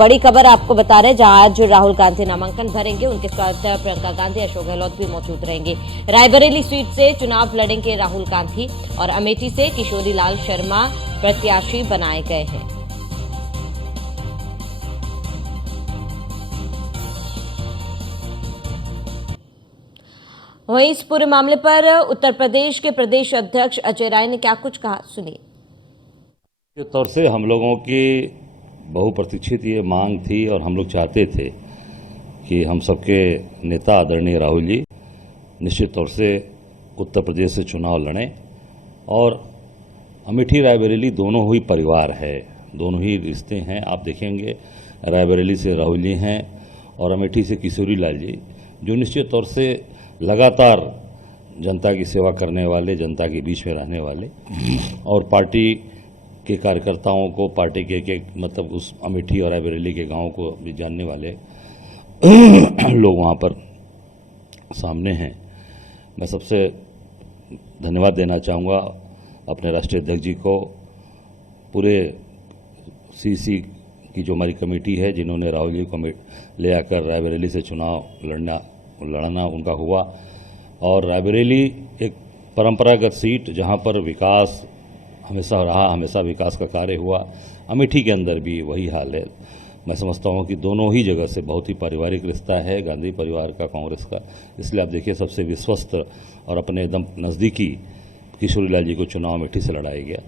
बड़ी खबर आपको बता रहे हैं, जहां आज राहुल गांधी नामांकन भरेंगे, उनके साथ प्रियंका गांधी, अशोक गहलोत भी मौजूद रहेंगे। रायबरेली सीट से चुनाव लड़ेंगे राहुल गांधी और अमेठी से किशोरी लाल शर्मा प्रत्याशी बनाए गए हैं। वहीं इस पूरे मामले पर उत्तर प्रदेश के प्रदेश अध्यक्ष अजय राय ने क्या कुछ कहा, सुनिए। तौर से हम लोगों की बहुप्रतीक्षित ये मांग थी और हम लोग चाहते थे कि हम सबके नेता आदरणीय राहुल जी निश्चित तौर से उत्तर प्रदेश से चुनाव लड़ें। और अमेठी रायबरेली दोनों ही परिवार है, दोनों ही रिश्ते हैं। आप देखेंगे रायबरेली से राहुल जी हैं और अमेठी से किशोरी लाल जी, जो निश्चित तौर से लगातार जनता की सेवा करने वाले, जनता के बीच में रहने वाले और पार्टी के कार्यकर्ताओं को, पार्टी के मतलब उस अमेठी और रायबरेली के गांवों को भी जानने वाले लोग वहां पर सामने हैं। मैं सबसे धन्यवाद देना चाहूँगा अपने राष्ट्रीय अध्यक्ष जी को, पूरे सीसी की जो हमारी कमेटी है, जिन्होंने राहुल जी को ले आकर रायबरेली से चुनाव लड़ना उनका हुआ। और रायबरेली एक परंपरागत सीट जहां पर विकास हमेशा रहा, हमेशा विकास का कार्य हुआ। अमेठी के अंदर भी वही हाल है। मैं समझता हूं कि दोनों ही जगह से बहुत ही पारिवारिक रिश्ता है गांधी परिवार का, कांग्रेस का। इसलिए आप देखिए सबसे विश्वस्त और अपने एकदम नज़दीकी किशोरी लाल जी को चुनाव अमेठी से लड़ाया गया।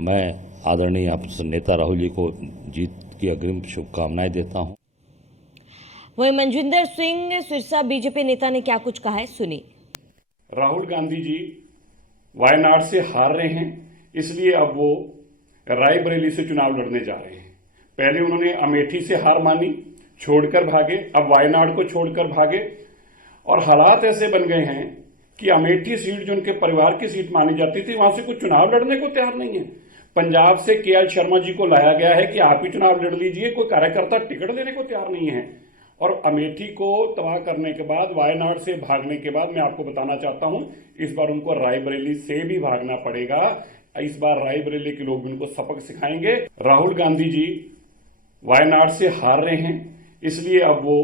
मैं आदरणीय आप नेता राहुल जी को जीत की अग्रिम शुभकामनाएं देता हूं। वहीं मनजिंदर सिंह सिरसा बीजेपी नेता ने क्या कुछ कहा है, सुनिए। राहुल गांधी जी वायनाड से हार रहे हैं, इसलिए अब वो रायबरेली से चुनाव लड़ने जा रहे हैं। पहले उन्होंने अमेठी से हार मानी, छोड़कर भागे, अब वायनाड को छोड़कर भागे। और हालात ऐसे बन गए हैं कि अमेठी सीट जो उनके परिवार की सीट मानी जाती थी, वहां से कुछ चुनाव लड़ने को तैयार नहीं है। पंजाब से केएल शर्मा जी को लाया गया है कि आप ही चुनाव लड़ लीजिए, कोई कार्यकर्ता टिकट देने को तैयार नहीं है। और अमेठी को तबाह करने के बाद, वायनाड से भागने के बाद, मैं आपको बताना चाहता हूं, इस बार उनको रायबरेली से भी भागना पड़ेगा। इस बार रायबरेली के लोग उनको सबक सिखाएंगे। राहुल गांधी जी वायनाड से हार रहे हैं, इसलिए अब वो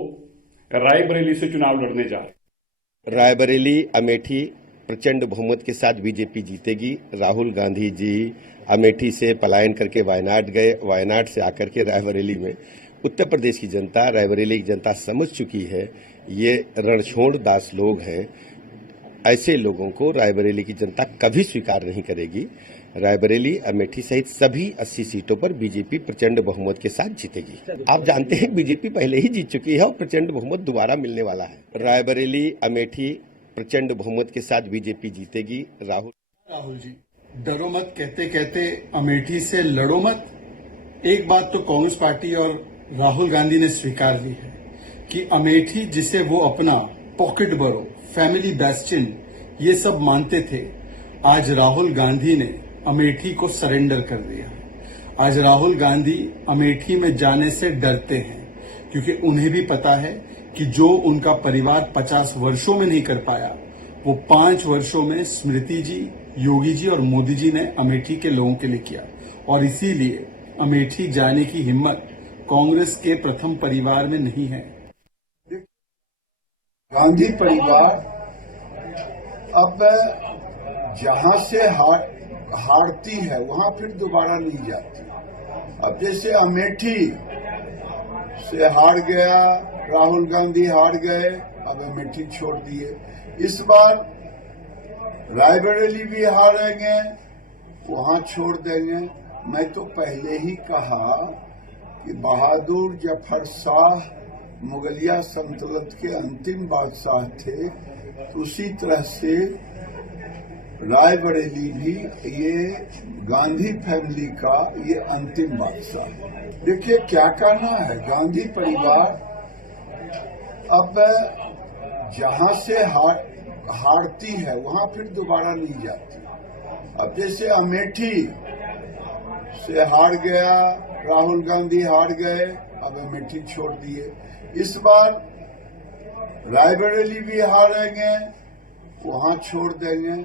रायबरेली से चुनाव लड़ने जा रहे हैं। रायबरेली अमेठी प्रचंड बहुमत के साथ बीजेपी जीतेगी। राहुल गांधी जी अमेठी से पलायन करके वायनाड गए, वायनाड से आकर के रायबरेली में उत्तर प्रदेश की जनता, रायबरेली की जनता समझ चुकी है ये रणछोड़ दास लोग हैं। ऐसे लोगों को रायबरेली की जनता कभी स्वीकार नहीं करेगी। रायबरेली अमेठी सहित सभी 80 सीटों पर बीजेपी प्रचंड बहुमत के साथ जीतेगी। आप जानते हैं बीजेपी पहले ही जीत चुकी है और प्रचंड बहुमत दोबारा मिलने वाला है। रायबरेली अमेठी प्रचंड बहुमत के साथ बीजेपी जीतेगी। राहुल जी डरो मत कहते कहते अमेठी से लड़ो मत। एक बात तो कांग्रेस पार्टी और राहुल गांधी ने स्वीकार ली है कि अमेठी, जिसे वो अपना पॉकेट बरो, फैमिली बेस्टिन ये सब मानते थे, आज राहुल गांधी ने अमेठी को सरेंडर कर दिया। आज राहुल गांधी अमेठी में जाने से डरते हैं, क्योंकि उन्हें भी पता है कि जो उनका परिवार 50 वर्षों में नहीं कर पाया, वो 5 वर्षों में स्मृति जी, योगी जी और मोदी जी ने अमेठी के लोगों के लिए किया। और इसीलिए अमेठी जाने की हिम्मत कांग्रेस के प्रथम परिवार में नहीं है। गांधी परिवार अब जहां से हारती है वहां फिर दोबारा नहीं जाती। अब जैसे अमेठी से हार गया, राहुल गांधी हार गए, अब अमेठी छोड़ दिए। इस बार रायबरेली भी हारेंगे, वहां छोड़ देंगे। मैं तो पहले ही कहा कि बहादुर जफर शाह मुगलिया सल्तनत के अंतिम बादशाह थे, तो उसी तरह से रायबरेली भी ये गांधी फैमिली का ये अंतिम बादशाह है। देखिए क्या करना है, गांधी परिवार अब जहां से हारती है वहां फिर दोबारा नहीं जाती। अब जैसे अमेठी से हार गया, राहुल गांधी हार गए, अब अमेठी छोड़ दिए। इस बार रायबरेली भी हारेंगे, वहां छोड़ देंगे।